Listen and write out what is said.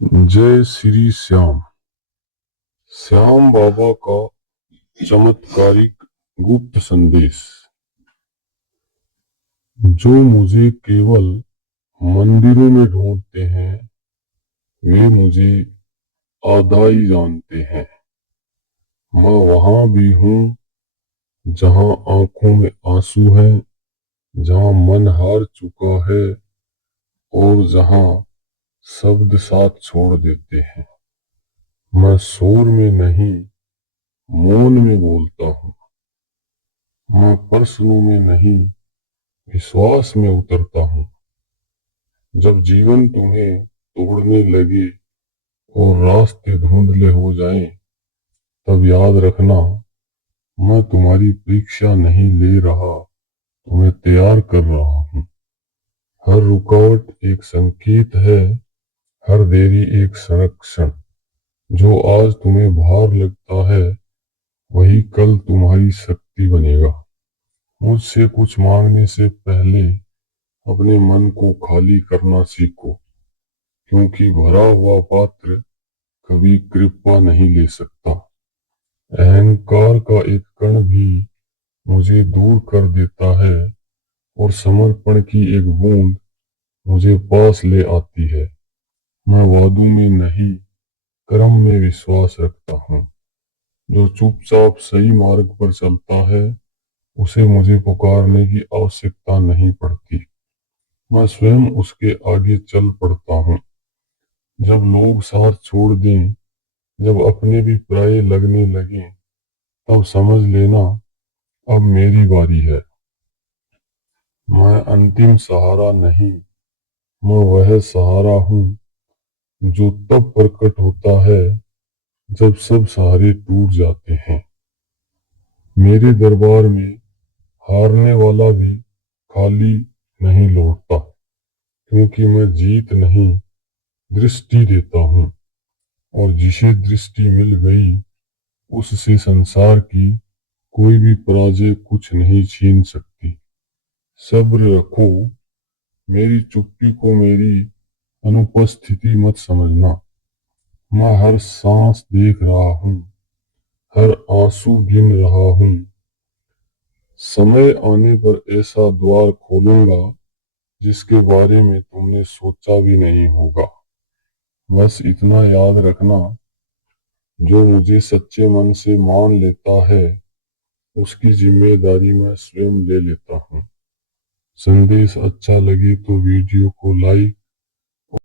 जय श्री श्याम। श्याम बाबा का चमत्कारिक गुप्त संदेश। जो मुझे केवल मंदिरों में ढूंढते हैं वे मुझे आदाई जानते हैं। मैं वहां भी हूँ जहां आंखों में आंसू है, जहां मन हार चुका है और जहां शब्द साथ छोड़ देते हैं। मैं शोर में नहीं, मौन में बोलता हूँ। मैं प्रश्नों में नहीं, विश्वास में उतरता हूँ। जब जीवन तुम्हें तोड़ने लगे और रास्ते धुंधले हो जाएं, तब याद रखना, मैं तुम्हारी परीक्षा नहीं ले रहा, तुम्हें तैयार कर रहा हूँ। हर रुकावट एक संकेत है, हर देरी एक संरक्षण। जो आज तुम्हें भार लगता है वही कल तुम्हारी शक्ति बनेगा। मुझसे कुछ मांगने से पहले अपने मन को खाली करना सीखो, क्योंकि भरा हुआ पात्र कभी कृपा नहीं ले सकता। अहंकार का एक कण भी मुझे दूर कर देता है और समर्पण की एक बूंद मुझे पास ले आती है। मैं वादों में नहीं, कर्म में विश्वास रखता हूँ। जो चुपचाप सही मार्ग पर चलता है उसे मुझे पुकारने की आवश्यकता नहीं पड़ती। मैं स्वयं उसके आगे चल पड़ता हूँ। जब लोग साथ छोड़ दें, जब अपने भी पराये लगने लगे, तब समझ लेना अब मेरी बारी है। मैं अंतिम सहारा नहीं, मैं वह सहारा हूँ जो तब प्रकट होता है जब सब सहारे टूट जाते हैं। मेरे दरबार में हारने वाला भी खाली नहीं लौटता, क्योंकि मैं जीत नहीं, दृष्टि देता हूँ। और जिसे दृष्टि मिल गई उससे संसार की कोई भी पराजय कुछ नहीं छीन सकती। सब्र रखो, मेरी चुप्पी को मेरी अनुपस्थिति मत समझना। मैं हर सांस देख रहा हूँ, हर आंसू गिन रहा हूँ। समय आने पर ऐसा द्वार खोलूंगा जिसके बारे में तुमने सोचा भी नहीं होगा। बस इतना याद रखना, जो मुझे सच्चे मन से मान लेता है उसकी जिम्मेदारी मैं स्वयं ले लेता हूँ। संदेश अच्छा लगे तो वीडियो को लाइक